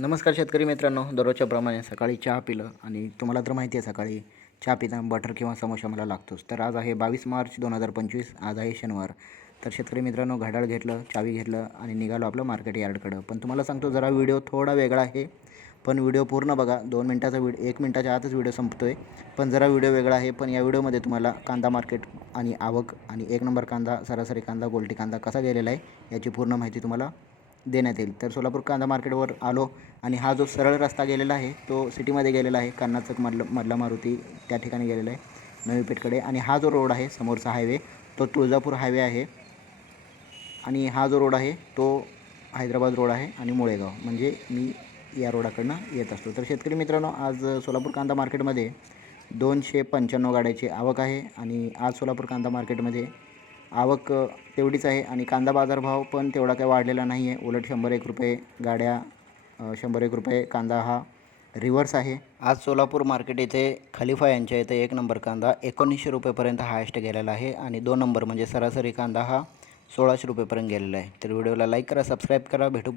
नमस्कार शेतकरी मित्रांनो दररोजच्या प्रमाणे सकाळी चहा पिलं आणि तुम्हाला तर माहिती आहे सकाळी चहा पिताना बटर किंवा समोसा मला लागतोच. तर आज आहे बावीस मार्च दोन हजार पंचवीस आज आहे शनिवार. तर शेतकरी मित्रांनो घड्याळ घेतलं चावी घेतलं आणि निघालो आपलं मार्केट यार्डकडं. पण तुम्हाला सांगतो जरा व्हिडिओ थोडा वेगळा आहे. पण व्हिडिओ पूर्ण बघा. दोन मिनटाचा व्हिडिओ एक मिनटाच्या आतच व्हिडिओ संपतो आहे पण जरा व्हिडिओ वेगळा आहे. पण या व्हिडिओमध्ये तुम्हाला कांदा मार्केट आणि आवक आणि एक नंबर कांदा सरासरी कांदा गोल्टी कांदा कसा गेलेला आहे याची पूर्ण माहिती तुम्हाला देण्यात येईल. तर सोलापूर कांदा मार्केटवर आलो आणि हा जो सरळ रस्ता गेलेला आहे तो सिटीमध्ये गेलेला आहे. कर्नाटक मधलं मधला मारुती त्या ठिकाणी गेलेला आहे नवी पेठकडे आणि हा जो रोड आहे समोरचा हायवे तो तुळजापूर हायवे आहे. आणि हा जो रोड आहे तो हैदराबाद रोड आहे आणि मुळेगाव. म्हणजे मी या रोडाकडनं येत असतो. तर शेतकरी मित्रांनो आज सोलापूर कांदा मार्केटमध्ये दोनशे पंच्याण्णव गाड्याची आवक आहे. आणि आज सोलापूर कांदा मार्केटमध्ये आवक तेवढीच आहे आणि कांदा बाजारभाव पण तेवढा काही वाढलेला नाही आहे. उलट शंभर एक रुपये गाड्या शंभर एक रुपये कांदा हा रिव्हर्स आहे. आज सोलापूर मार्केट येथे खलिफा यांच्या इथे एक नंबर कांदा एकोणीसशे रुपयेपर्यंत हायस्ट गेलेला आहे आणि दोन नंबर म्हणजे सरासरी कांदा हा सोळाशे रुपयेपर्यंत गेलेला आहे. तर व्हिडिओला लाईक करा सबस्क्राईब करा भेटू